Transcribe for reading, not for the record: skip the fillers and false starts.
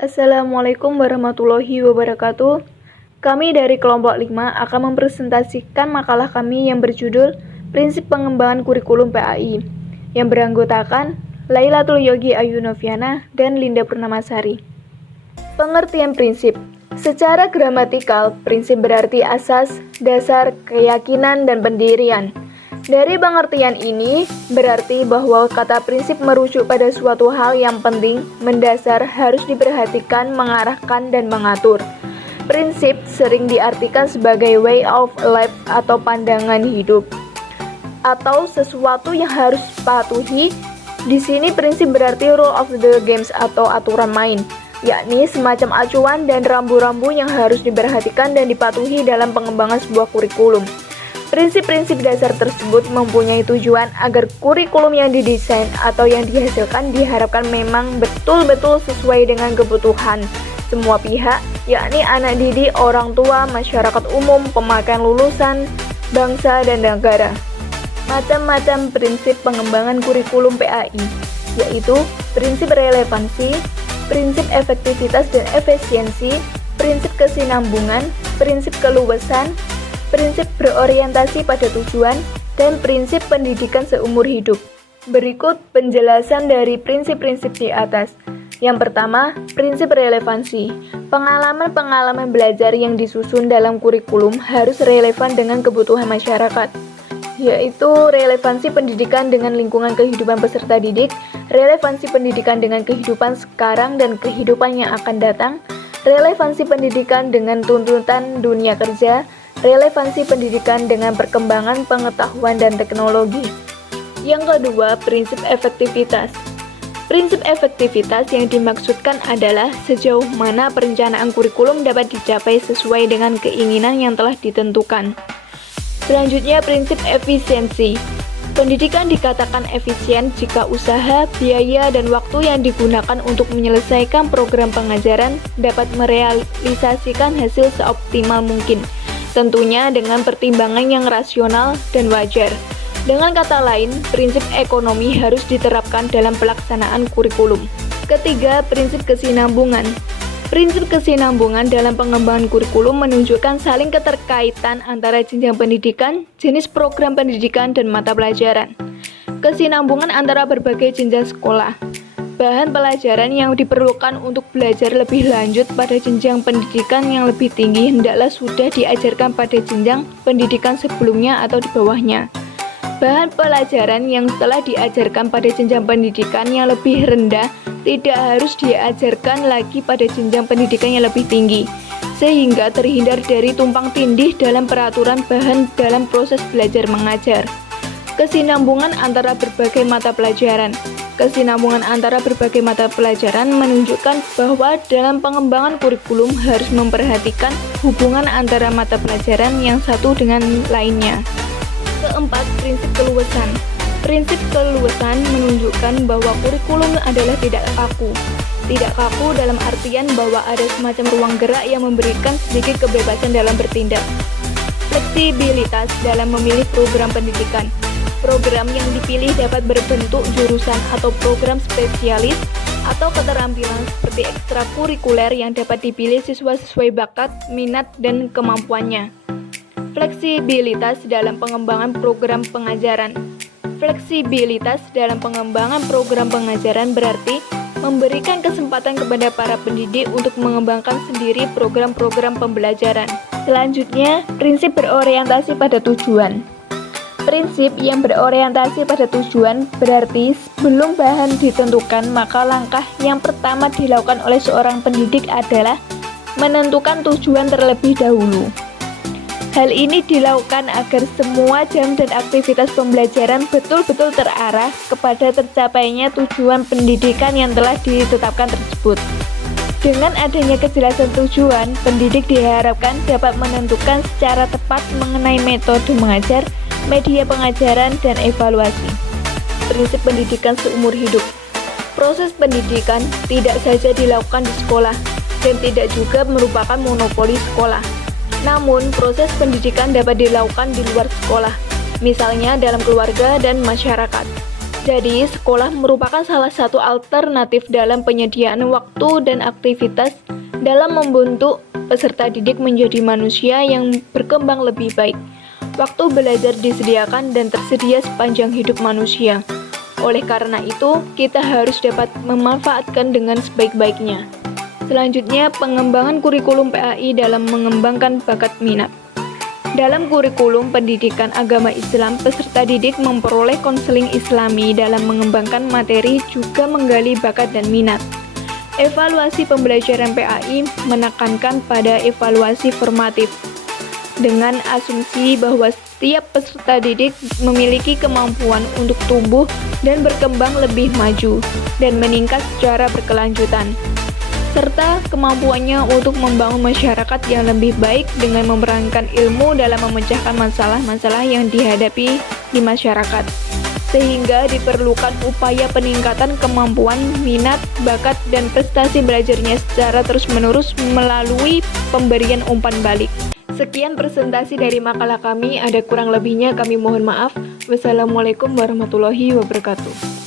Assalamualaikum warahmatullahi wabarakatuh. Kami dari kelompok 5 akan mempresentasikan makalah kami yang berjudul Prinsip Pengembangan Kurikulum PAI yang beranggotakan Lailatul Yogi Ayu Noviana dan Linda Purnamasari. Pengertian prinsip. Secara gramatikal, prinsip berarti asas, dasar, keyakinan, dan pendirian. Dari pengertian ini, berarti bahwa kata prinsip merujuk pada suatu hal yang penting, mendasar, harus diperhatikan, mengarahkan, dan mengatur. Prinsip sering diartikan sebagai way of life atau pandangan hidup, atau sesuatu yang harus dipatuhi. Di sini prinsip berarti rule of the games atau aturan main, yakni semacam acuan dan rambu-rambu yang harus diperhatikan dan dipatuhi dalam pengembangan sebuah kurikulum. Prinsip-prinsip dasar tersebut mempunyai tujuan agar kurikulum yang didesain atau yang dihasilkan diharapkan memang betul-betul sesuai dengan kebutuhan semua pihak, yakni anak didik, orang tua, masyarakat umum, pemakaian lulusan, bangsa, dan negara. Macam-macam prinsip pengembangan kurikulum PAI, yaitu prinsip relevansi, prinsip efektivitas dan efisiensi, prinsip kesinambungan, prinsip keluasan, prinsip berorientasi pada tujuan, dan prinsip pendidikan seumur hidup. Berikut penjelasan dari prinsip-prinsip di atas. Yang pertama, prinsip relevansi. Pengalaman-pengalaman belajar yang disusun dalam kurikulum harus relevan dengan kebutuhan masyarakat, yaitu relevansi pendidikan dengan lingkungan kehidupan peserta didik, relevansi pendidikan dengan kehidupan sekarang dan kehidupan yang akan datang, relevansi pendidikan dengan tuntutan dunia kerja, relevansi pendidikan dengan perkembangan pengetahuan dan teknologi. Yang kedua, prinsip efektivitas. Prinsip efektivitas yang dimaksudkan adalah sejauh mana perencanaan kurikulum dapat dicapai sesuai dengan keinginan yang telah ditentukan. Selanjutnya, prinsip efisiensi. Pendidikan dikatakan efisien jika usaha, biaya, dan waktu yang digunakan untuk menyelesaikan program pengajaran dapat merealisasikan hasil seoptimal mungkin, tentunya dengan pertimbangan yang rasional dan wajar. Dengan kata lain, prinsip ekonomi harus diterapkan dalam pelaksanaan kurikulum. Ketiga, prinsip kesinambungan. Prinsip kesinambungan dalam pengembangan kurikulum menunjukkan saling keterkaitan antara jenjang pendidikan, jenis program pendidikan, dan mata pelajaran. Kesinambungan antara berbagai jenjang sekolah. Bahan pelajaran yang diperlukan untuk belajar lebih lanjut pada jenjang pendidikan yang lebih tinggi hendaklah sudah diajarkan pada jenjang pendidikan sebelumnya atau di bawahnya. Bahan pelajaran yang telah diajarkan pada jenjang pendidikan yang lebih rendah tidak harus diajarkan lagi pada jenjang pendidikan yang lebih tinggi, sehingga terhindar dari tumpang tindih dalam peraturan bahan dalam proses belajar mengajar. Kesinambungan antara berbagai mata pelajaran. Kesinambungan antara berbagai mata pelajaran menunjukkan bahwa dalam pengembangan kurikulum harus memperhatikan hubungan antara mata pelajaran yang satu dengan lainnya. Keempat, prinsip keluasan. Prinsip keluasan menunjukkan bahwa kurikulum adalah tidak kaku. Tidak kaku dalam artian bahwa ada semacam ruang gerak yang memberikan sedikit kebebasan dalam bertindak. Fleksibilitas dalam memilih program pendidikan. Program yang dipilih dapat berbentuk jurusan atau program spesialis atau keterampilan seperti ekstrakurikuler yang dapat dipilih siswa sesuai bakat, minat, dan kemampuannya. Fleksibilitas dalam pengembangan program pengajaran. Fleksibilitas dalam pengembangan program pengajaran berarti memberikan kesempatan kepada para pendidik untuk mengembangkan sendiri program-program pembelajaran. Selanjutnya, prinsip berorientasi pada tujuan. Prinsip yang berorientasi pada tujuan berarti sebelum bahan ditentukan, maka langkah yang pertama dilakukan oleh seorang pendidik adalah menentukan tujuan terlebih dahulu. Hal ini dilakukan agar semua jam dan aktivitas pembelajaran betul-betul terarah kepada tercapainya tujuan pendidikan yang telah ditetapkan tersebut. Dengan adanya kejelasan tujuan, pendidik diharapkan dapat menentukan secara tepat mengenai metode mengajar, media pengajaran, dan evaluasi. Prinsip pendidikan seumur hidup. Proses pendidikan tidak saja dilakukan di sekolah dan tidak juga merupakan monopoli sekolah. Namun, proses pendidikan dapat dilakukan di luar sekolah, misalnya dalam keluarga dan masyarakat. Jadi, sekolah merupakan salah satu alternatif dalam penyediaan waktu dan aktivitas dalam membentuk peserta didik menjadi manusia yang berkembang lebih baik. Waktu belajar disediakan dan tersedia sepanjang hidup manusia. Oleh karena itu, kita harus dapat memanfaatkan dengan sebaik-baiknya. Selanjutnya, pengembangan kurikulum PAI dalam mengembangkan bakat minat. Dalam kurikulum pendidikan agama Islam, peserta didik memperoleh konseling Islami dalam mengembangkan materi juga menggali bakat dan minat. Evaluasi pembelajaran PAI menekankan pada evaluasi formatif, dengan asumsi bahwa setiap peserta didik memiliki kemampuan untuk tumbuh dan berkembang lebih maju dan meningkat secara berkelanjutan, serta kemampuannya untuk membangun masyarakat yang lebih baik dengan memerankan ilmu dalam memecahkan masalah-masalah yang dihadapi di masyarakat. Sehingga diperlukan upaya peningkatan kemampuan, minat, bakat, dan prestasi belajarnya secara terus-menerus melalui pemberian umpan balik. Sekian presentasi dari makalah kami, ada kurang lebihnya kami mohon maaf. Wassalamualaikum warahmatullahi wabarakatuh.